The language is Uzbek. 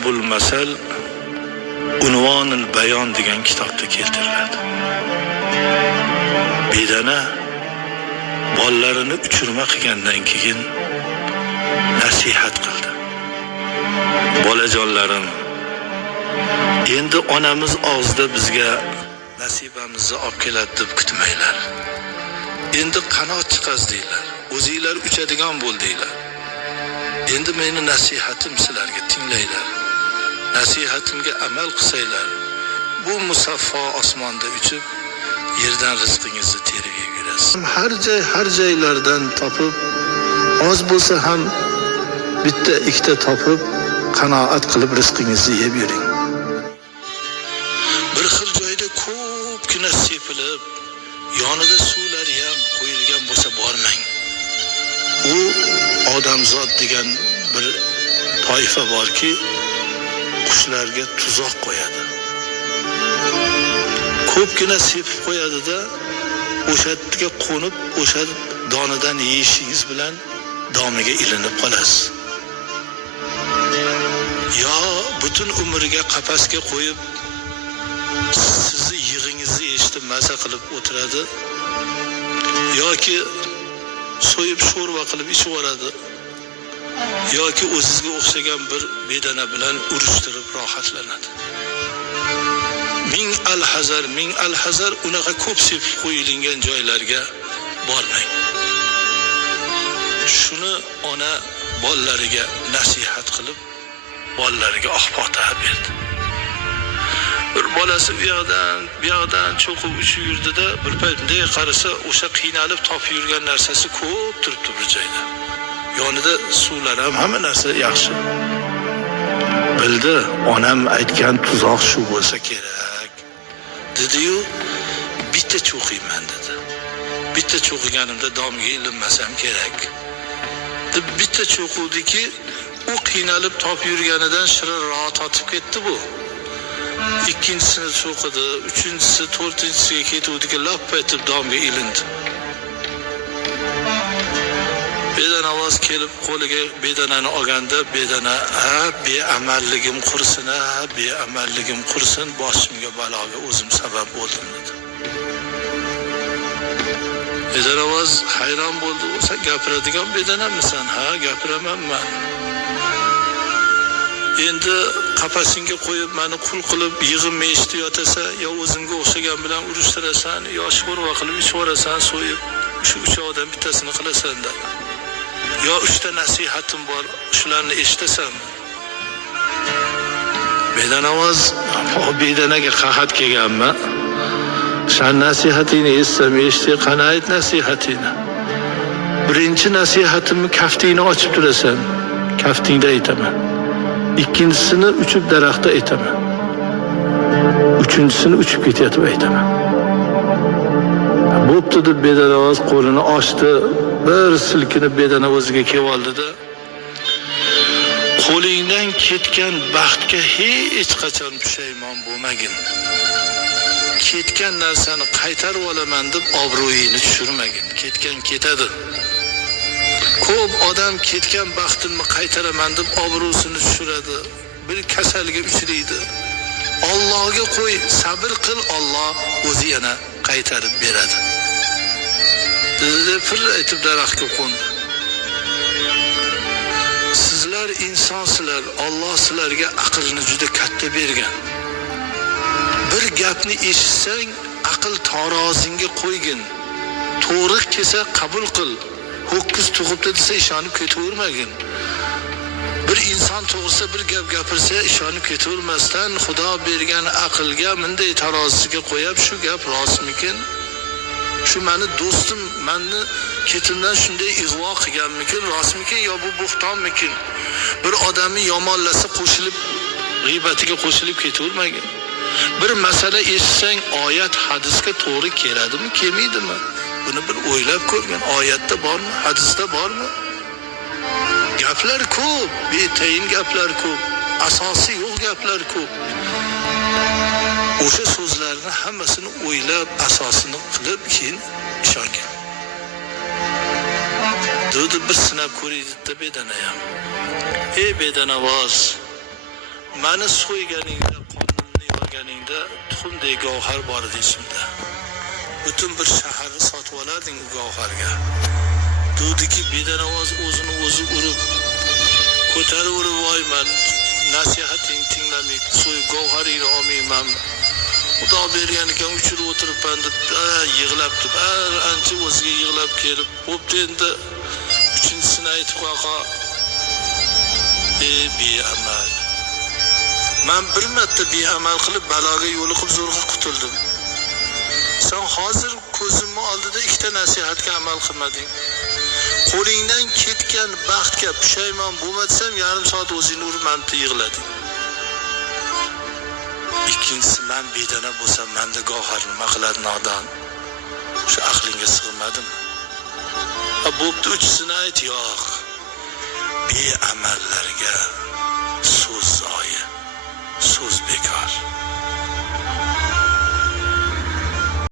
Darbul Masal Unvonul Bayon degan kitobda keltiriladi. Bedana bolalarini uchirma qilgandan keyin nasihat qildi. Bolajonlarim, endi onamiz og'zida bizga nasibamizni olib keladi deb kutmanglar. Endi qanot chiqazdinglar, o'zinglar uchadigan bo'ldinglar. Endi meni nasihatim sizlarga tinglanglar. Nasihatimga amal qilsanglar, bu musaffo osmonda uchib, yerdan rizqingizni terib yurasiz. Har joylardan topib, oz bo'lsa ham bitta ikkita topib, qanoat qilib rizqingizni yeb yuring. Bir xil joyda ko'pgina sepilib, yonida suvlari ham qo'yilgan bo'lsa bormang. U odamzod degan bir toifa borki, qushlarga tuzoq qo'yadi. Ko'pgina sepib qo'yadi-da, o'sha yerga qo'nib, o'sha donadan yeyishingiz bilan domiga ilinib qolasiz. Yo butun umriga qafasga qo'yib, sizni yig'ingizni eshitib maza qilib o'tiradi, yoki so'yib sho'rva qilib ichib oladi, yoki o'zizga o'xshagan bir bedana bilan urushtirib rohatlanadi. Ming alhazar unaqa ko'p sepib qo'yilgan joylarga bormang. Shuni ona bolalariga nasihat qilib, bolalariga ahvota berdi. Bir bolasi bu yoqdan cho'qib uchib yurdi-da, bir payt bunday qarasa, o'sha qiynalib topib yurgan narsasi ko'p turibdi bir joyda. Yonida suvlar ham, hamma narsa yaxshi. Bildi, onam aytgan tuzoq shu bo'lsa kerak. Dedi-yu, bitta cho'qiyman dedi. Bitta cho'qiganimda domiga ilinmasam kerak. Deb bitta cho'quvdiki, u qiynalib topib yurganidan shirinroq totib ketdi bu. Ikkinchisini cho'qidi, uchinchisi, to'rtinchisiga ketuvdiki, lap etib domiga ilindi. Bedana ovoz kelib qo'liga bedanani olganda, bedana beamalligim qursin, boshimga baloga o'zim sabab bo'ldim dedi. Bedana ovoz hayron bo'ldi. Sen gapiradigan bedanamisan? Ha, gapiramanman. Endi qafasingga qo'yib meni qul qilib yig'inma eshitib yotasa, yo o'zimga o'xshagan bilan urushtirasan, yo sho'rva qilib ichib orasan, so'yib shu uchoqdan bittasini qilasan-da. Yo 3 ta nasihatim bor, shularni eshitasan. Bedanovoz bedanaga qahat kelganmi? Sen nasihatingni eshitib, qani ayt nasihatingni. Birinchi nasihatimni kaftingni ochib turasan, kaftingda aytaman. Ikkinchisini uchib daraxtda aytaman. Uchinchisini uchib ketayotib aytaman. Bo'pti deb bedanovoz qo'lini ochdi, bir silkinib bedana o'ziga kelib oldi-da, qo'lingdan ketgan baxtga hech qachon pushaymon bo'lmagin. Ketgan narsani qaytarib olaman deb obro'yingni tushirmagin. Ketgan ketadi. Ko'p odam ketgan baxtimni qaytaraman deb obro'sini tushiradi. Bir kasalga uchraydi. Allohga qo'y, sabr qil, Alloh o'zi yana qaytarib beradi. Dedi, fir aytib daraxtga qo'ndi. Sizlar insonsizlar, Alloh sizlarga aqlni juda katta bergan. Bir gapni eshitsang, aql tarozingga qo'ygin. To'g'ri kelsa qabul qil. Ho'kiz tug'ibdi desa ishonib ketavermagin. Bir inson to'g'risa bir gap gapirsa ishonib ketavermasdan, Xudo bergan aqlga bunday tarozisiga qo'yib, shu gap rostmikin? Shu meni do'stim, meni ketimdan shunday ig'vo qilganmikin, rostmikin yo bu bo'xtonmikin? Bir odamni yomonlasa qo'shilib, g'ibatiga qo'shilib ketavermagin. Bir masala eshitsang, oyat hadisga to'g'ri keladimi, kelmaydimi? Buni bir o'ylab ko'rgin. Oyatda bormi, hadisda bormi? Gaplar ko'p, betayin gaplar ko'p, asosiy yo'q gaplar ko'p. O'sha so'zlarni hammasini o'ylab, asosini qilib keyin ishongin. Dedi bir sinab ko'raydi bedana ham. Ey bedanovoz, mani so'yganingda, qonimni yoganingda tuxumdek gavhar bor edi ichimda. Butun bir shaharni sotib olarding u gavharga. Dudiki bedanavoz o'zini o'zi urib, ko'tarib urib, voy men nasihating tinglamay, so'yib gavharingni olmayman. Xudo bergan ekan uchirib o'tiribman deb yig'labdi. Ancha o'ziga yig'lab kelib, bo'pti endi uchinchisini aytib qo'yqa. Beamal. Men bir marta beamal qilib baloga yo'liqib zo'rg'a qutuldim. Sen hozir ko'zimni oldida ikkita nasihatga amal qilmading. Qo'lingdan ketgan baxtga pushaymon bo'lmasam, yarim soat o'zingni urib manda yig'lading. Ikkinchisi, men bedana bo'lsam, menda gavhar nima qiladi nodon? Shu aqlingga sig'madimi? Bo'pti, uchisini ayt, yo'q. Beamallarga